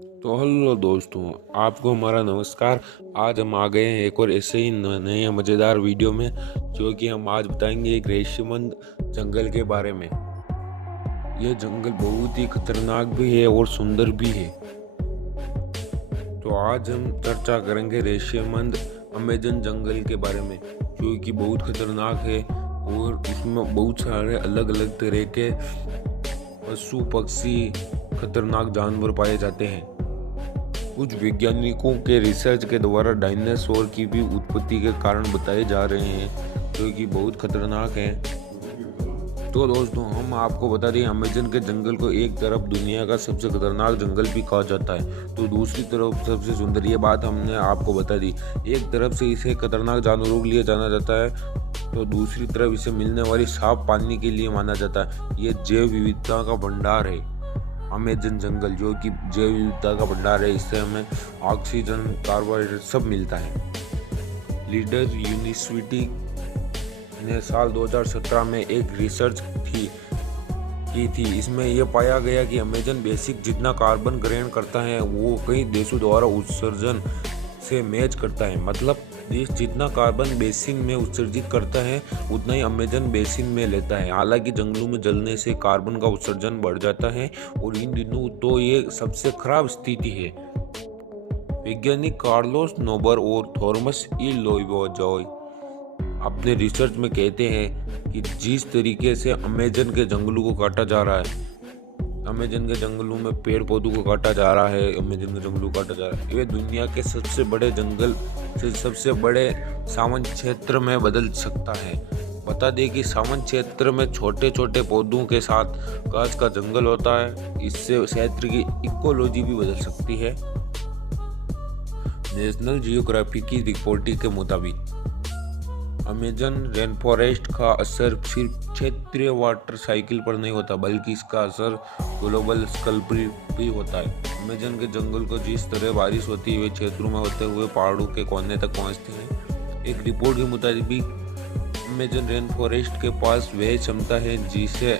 तो हेलो दोस्तों, आपको हमारा नमस्कार। आज हम आ गए हैं एक और ऐसे ही नए मज़ेदार वीडियो में, जो कि हम आज बताएंगे एक रहस्यमंद जंगल के बारे में। यह जंगल बहुत ही खतरनाक भी है और सुंदर भी है। तो आज हम चर्चा करेंगे रहस्यमंद अमेजन जंगल के बारे में, जो कि बहुत खतरनाक है और इसमें बहुत सारे अलग अलग तरह के पशु पक्षी खतरनाक जानवर पाए जाते हैं। कुछ वैज्ञानिकों के रिसर्च के द्वारा डायनासोर की भी उत्पत्ति के कारण बताए जा रहे हैं, जो कि बहुत खतरनाक हैं। तो दोस्तों, हम आपको बता दें, अमेजन के जंगल को एक तरफ दुनिया का सबसे खतरनाक जंगल भी कहा जाता है, तो दूसरी तरफ सबसे सुंदर। ये बात हमने आपको बता दी। एक तरफ से इसे खतरनाक जानवरों के लिए जाना जाता है, तो दूसरी तरफ इसे मिलने वाली साफ पानी के लिए माना जाता है। ये जैव विविधता का भंडार है। अमेजन जंगल जो कि जैव विविधता का भंडार है, इससे हमें ऑक्सीजन, कार्बोहाइड्रेट सब मिलता है। लीडर यूनिवर्सिटी ने साल 2017 में एक रिसर्च की थी। इसमें यह पाया गया कि अमेजन बेसिक जितना कार्बन ग्रहण करता है वो कई देशों द्वारा उत्सर्जन से मैच करता है। मतलब देश जितना कार्बन बेसिन में उत्सर्जित करता है उतना ही अमेजन बेसिन में लेता है। हालांकि जंगलों में जलने से कार्बन का उत्सर्जन बढ़ जाता है और इन दिनों तो ये सबसे खराब स्थिति है। वैज्ञानिक कार्लोस नोबर और थॉमस ई लोइबोजॉय अपने रिसर्च में कहते हैं कि जिस तरीके से अमेजन के जंगलों को काटा जा रहा है, अमेजन के जंगलों में पेड़ पौधों को काटा जा रहा है, अमेजन के जंगलों को काटा जा रहा है, ये दुनिया के सबसे बड़े जंगल से सबसे बड़े सावन क्षेत्र में बदल सकता है। बता दें कि सावन क्षेत्र में छोटे छोटे पौधों के साथ घास का जंगल होता है। इससे क्षेत्र की इकोलॉजी भी बदल सकती है। नेशनल जियोग्राफिक की रिपोर्टिंग के मुताबिक अमेजन रेन फॉरेस्ट का असर सिर्फ क्षेत्रीय वाटर साइकिल पर नहीं होता, बल्कि इसका असर ग्लोबल स्केल पर भी होता है। अमेजन के जंगल को जिस तरह बारिश होती है क्षेत्रों में होते हुए पहाड़ों के कोने तक पहुंचते हैं। एक रिपोर्ट के मुताबिक अमेजन रेन फॉरेस्ट के पास वह क्षमता है जिसे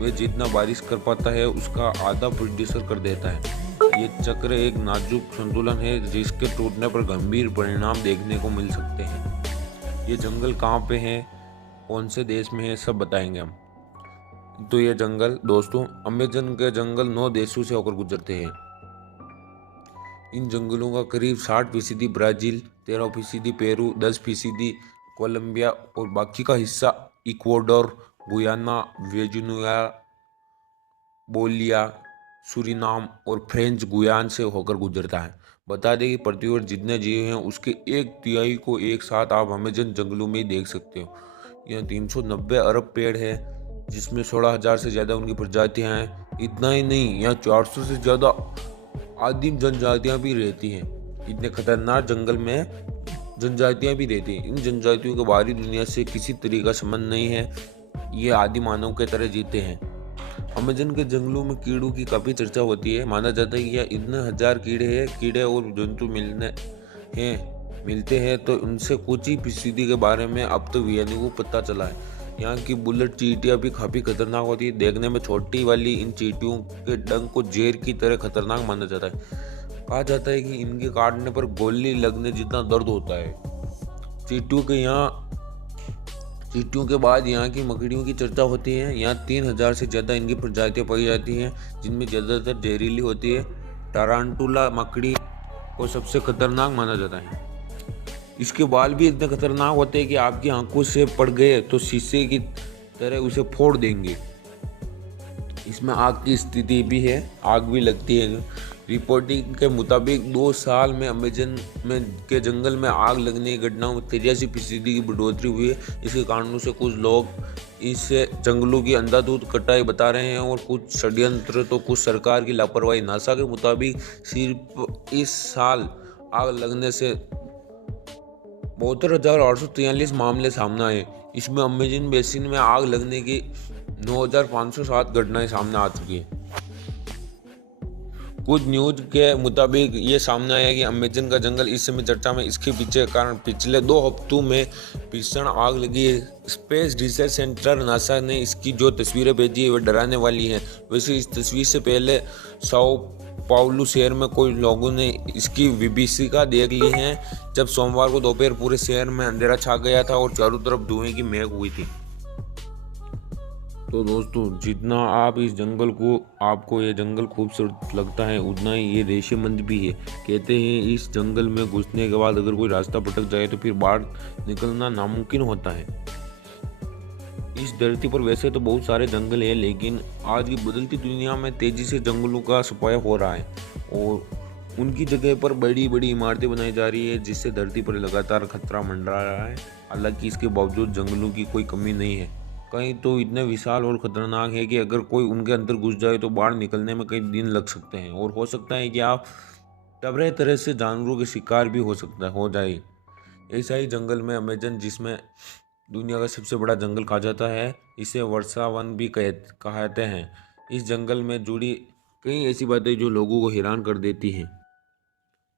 वह जितना बारिश कर पाता है उसका आधा प्रोड्यूसर कर देता है। ये चक्र एक नाजुक संतुलन है जिसके टूटने पर गंभीर परिणाम देखने को मिल सकते हैं। ये जंगल कहाँ पे है, कौन से देश में है, सब बताएंगे हम। तो ये जंगल दोस्तों, अमेजन के जंगल 9 देशों से होकर गुजरते हैं। इन जंगलों का करीब 60% ब्राज़ील, 13% पेरू, 10% कोलंबिया और बाकी का हिस्सा इक्वाडोर, गुयाना, वेनेजुएला, बोलिया, सूरीनाम और फ्रेंच गुयाना से होकर गुजरता है। बता दें कि पृथ्वी पर जितने जीव हैं उसके 1/3 को एक साथ आप अमेजन जंगलों में ही देख सकते हो। यहाँ 390 अरब पेड़ है, जिसमें 16,000 से ज़्यादा उनकी प्रजातियाँ हैं। इतना ही नहीं, यहाँ 400 से ज़्यादा आदिम जनजातियाँ भी रहती हैं। इतने खतरनाक जंगल में जनजातियाँ भी रहती हैं। इन जनजातियों के बाहरी दुनिया से किसी तरह का संबंध नहीं है। ये आदि मानव के तरह जीते हैं। अमेजन के जंगलों में कीड़ों की काफ़ी चर्चा होती है। माना जाता है कि यहाँ इतने हजार कीड़े और जंतु मिलते हैं, तो उनसे कुछ ही फीसदी के बारे में अब तो वैज्ञानिकों को पता चला है। यहाँ की बुलेट चींटियाँ भी काफ़ी खतरनाक होती है। देखने में छोटी वाली इन चींटियों के डंक को जहर की तरह खतरनाक माना जाता है। कहा जाता है कि इनके काटने पर गोली लगने जितना दर्द होता है। चींटियों के बाद यहाँ की मकड़ियों की चर्चा होती है। यहाँ 3,000 से ज़्यादा इनकी प्रजातियाँ पाई जाती हैं, जिनमें ज़्यादातर जहरीली होती है। टारांटुला मकड़ी को सबसे खतरनाक माना जाता है। इसके बाल भी इतने खतरनाक होते हैं कि आपकी आंखों से पड़ गए तो शीशे की तरह उसे फोड़ देंगे। इसमें आग की स्थिति भी है, आग भी लगती है। रिपोर्टिंग के मुताबिक 2 साल में अमेजन के जंगल में आग लगने की घटनाओं में 83% की बढ़ोतरी हुई है। इसके कारणों से कुछ लोग इसे जंगलों की अंधाधुंध कटाई बता रहे हैं और कुछ षड्यंत्र, तो कुछ सरकार की लापरवाही। नासा के मुताबिक सिर्फ इस साल आग लगने से 72,843 मामले सामने आए। इसमें अमेजन बेसिन में आग लगने की 9,507 घटनाएं सामने आ चुकी है। कुछ न्यूज के मुताबिक ये सामने आया कि अमेजन का जंगल इस समय चर्चा में इसके पीछे कारण पिछले 2 हफ्तों में भीषण आग लगी है। स्पेस रिसर्च सेंटर नासा ने इसकी जो तस्वीरें भेजी है वह डराने वाली हैं। वैसे इस तस्वीर से पहले साओ पाउलू शहर में कोई लोगों ने इसकी विभीषिका देख ली है, जब सोमवार को दोपहर पूरे शहर में अंधेरा छा गया था और चारों तरफ धुएं की महक हुई थी। तो दोस्तों, जितना आप इस जंगल को आपको ये जंगल खूबसूरत लगता है, उतना ही ये रेशेमंद भी है। कहते हैं इस जंगल में घुसने के बाद अगर कोई रास्ता भटक जाए तो फिर बाहर निकलना नामुमकिन होता है। इस धरती पर वैसे तो बहुत सारे जंगल हैं, लेकिन आज की बदलती दुनिया में तेजी से जंगलों का सफाया हो रहा है और उनकी जगह पर बड़ी बड़ी इमारतें बनाई जा रही है, जिससे धरती पर लगातार खतरा मंडरा रहा है। हालांकि इसके बावजूद जंगलों की कोई कमी नहीं है। कहीं तो इतने विशाल और खतरनाक है कि अगर कोई उनके अंदर घुस जाए तो बाहर निकलने में कई दिन लग सकते हैं और हो सकता है कि आप तरह तरह से जानवरों के शिकार भी हो जाए। ऐसा ही जंगल में अमेजन, जिसमें दुनिया का सबसे बड़ा जंगल कहा जाता है, इसे वर्षा वन भी कहते हैं। इस जंगल में जुड़ी कई ऐसी बातें जो लोगों को हैरान कर देती हैं।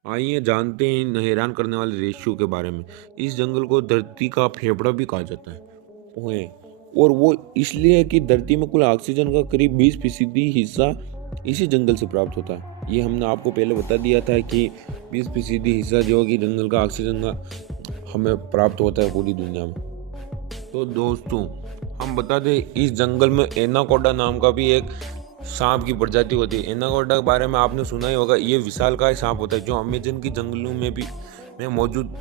आइए जानते हैं इन हैरान करने वाले रेशियो के बारे में। इस जंगल को धरती का फेफड़ा भी कहा जाता है और वो इसलिए कि धरती में कुल ऑक्सीजन का करीब 20% हिस्सा इसी जंगल से प्राप्त होता है। ये हमने आपको पहले बता दिया था कि 20% हिस्सा जो कि जंगल का ऑक्सीजन का हमें प्राप्त होता है पूरी दुनिया में। तो दोस्तों, हम बता दें इस जंगल में एनाकोंडा नाम का भी एक सांप की प्रजाति होती है। एनाकोंडा के बारे में आपने सुना ही होगा। ये विशालकाय सांप होता है जो अमेजन की जंगलों में मौजूद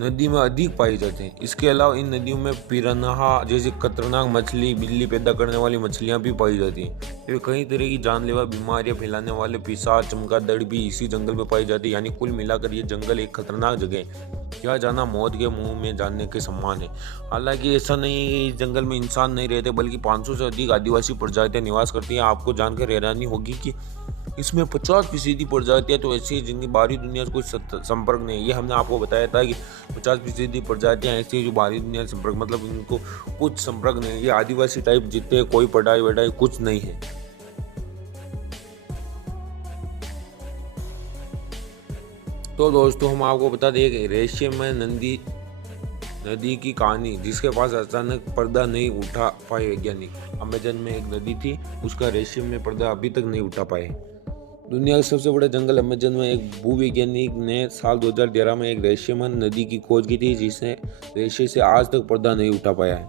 नदी में अधिक पाई जाते हैं। इसके अलावा इन नदियों में पिरान्हा जैसी खतरनाक मछली, बिल्ली पैदा करने वाली मछलियां भी पाई जाती हैं। फिर कई तरह की जानलेवा बीमारियां फैलाने वाले पिशाच, चमगादड़ भी इसी जंगल में पाई जाती है। यानी कुल मिलाकर ये जंगल एक खतरनाक जगह है। क्या जाना मौत के मुंह में जानने के समान है। हालांकि ऐसा नहीं है कि इस जंगल में इंसान नहीं रहते, बल्कि 500 से अधिक आदिवासी प्रजातियां निवास करती हैं। आपको जानकर हैरानी होगी कि इसमें 50% प्रजातियां तो ऐसी हैं जिनकी बाहरी दुनिया से कोई संपर्क नहीं है। ये हमने आपको बताया था कि 50% प्रजातियां ऐसी हैं जो बाहरी दुनिया से संपर्क, मतलब इनको कुछ संपर्क नहीं है। ये आदिवासी टाइप जितने कोई पढ़ाई वढ़ाई कुछ नहीं है। तो दोस्तों, हम आपको बता दें कि रेशम में नदी की कहानी, जिसके पास अचानक पर्दा नहीं उठा पाए वैज्ञानिक। अमेजन में एक नदी थी, उसका रेशम में पर्दा अभी तक नहीं उठा पाए। दुनिया का सबसे बड़ा जंगल अमेजन में एक भूवैज्ञानिक ने साल 2013 में एक रहस्यमय नदी की खोज की थी, जिसने रेशे से आज तक पर्दा नहीं उठा पाया है।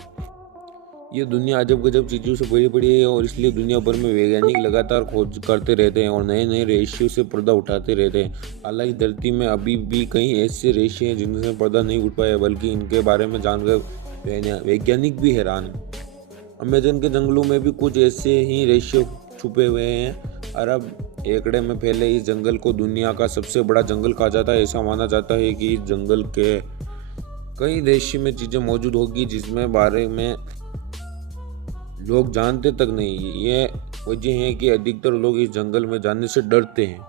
ये दुनिया अजब गजब चीज़ों से भरी पड़ी है और इसलिए दुनिया भर में वैज्ञानिक लगातार खोज करते रहते हैं और नए नए रेशियो से पर्दा उठाते रहते हैं। हालांकि धरती में अभी भी कई ऐसे रेशे हैं जिनसे पर्दा नहीं उठ पाया, बल्कि इनके बारे में जानकर वैज्ञानिक भी हैरान हैं। अमेजन के जंगलों में भी कुछ ऐसे ही रेशियो छुपे हुए हैं। अरब एकड़े में फैले इस जंगल को दुनिया का सबसे बड़ा जंगल कहा जाता है। ऐसा माना जाता है कि इस जंगल के कई रहस्यमय चीज़ें मौजूद होगी जिसमें बारे में लोग जानते तक नहीं। ये वजह है कि अधिकतर लोग इस जंगल में जाने से डरते हैं।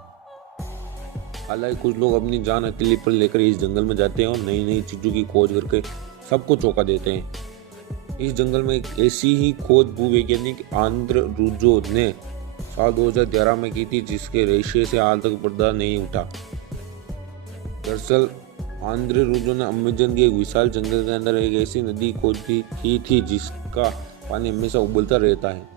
हालांकि कुछ लोग अपनी जान हथेली पर लेकर इस जंगल में जाते हैं और नई नई चीज़ों की खोज करके सबको चौंका देते हैं। इस जंगल में एक ऐसी ही खोज भूवैज्ञानिक आंद्रे रूजो ने साल 2011 में की थी, जिसके रेशे से आज तक पर्दा नहीं उठा। दरअसल आंद्रे रूजो ने अमेजन के एक विशाल जंगल के अंदर एक ऐसी नदी खोज की थी जिसका पानी हमेशा उबलता रहता है।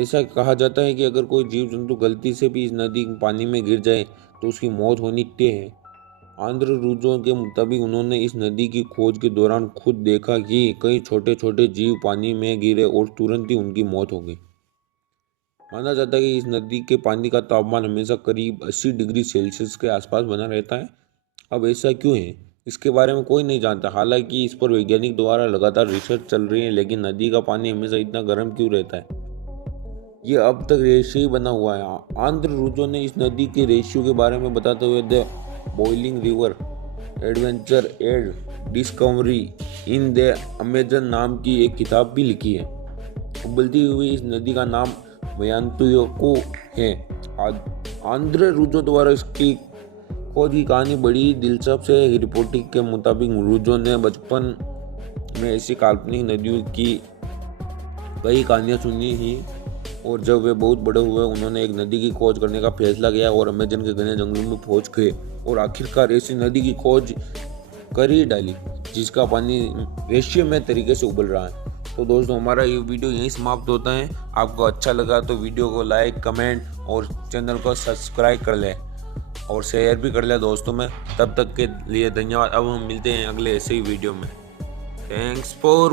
ऐसा कहा जाता है कि अगर कोई जीव जंतु गलती से भी इस नदी के पानी में गिर जाए तो उसकी मौत होनी तय है। आंद्रे रूजो के मुताबिक उन्होंने इस नदी की खोज के दौरान खुद देखा कि कई छोटे छोटे जीव पानी में गिरे और तुरंत ही उनकी मौत हो गई। माना जाता है कि इस नदी के पानी का तापमान हमेशा करीब 80 डिग्री सेल्सियस के आसपास बना रहता है। अब ऐसा क्यों है, इसके बारे में कोई नहीं जानता। हालांकि इस पर वैज्ञानिक द्वारा लगातार रिसर्च चल रही है, लेकिन नदी का पानी हमेशा इतना गर्म क्यों रहता है, ये अब तक रहस्य ही बना हुआ है। आंद्रे रूजो ने इस नदी के रेशियो के बारे में बताते हुए the boiling river adventure and discovery in the Amazon नाम की एक किताब भी लिखी है। उबलती हुई इस नदी का नाम वयांतुयोको है। आंद्रे रूजो द्वारा इसकी खोज की कहानी बड़ी दिलचस्प है। रिपोर्टिंग के मुताबिक रूजो ने बचपन में ऐसी काल्पनिक नदियों की कई कहानियां सुनी ही और जब वे बहुत बड़े हुए उन्होंने एक नदी की खोज करने का फैसला किया और अमेजन के घने जंगलों में पहुंच गए और आखिरकार ऐसी नदी की खोज कर ही डाली जिसका पानी रहस्यमय तरीके से उबल रहा है। तो दोस्तों, हमारा ये वीडियो यहीं समाप्त होता है। आपको अच्छा लगा तो वीडियो को लाइक, कमेंट और चैनल को सब्सक्राइब कर ले और शेयर भी कर ले दोस्तों में। तब तक के लिए धन्यवाद। अब हम मिलते हैं अगले ऐसे ही वीडियो में। Thanks for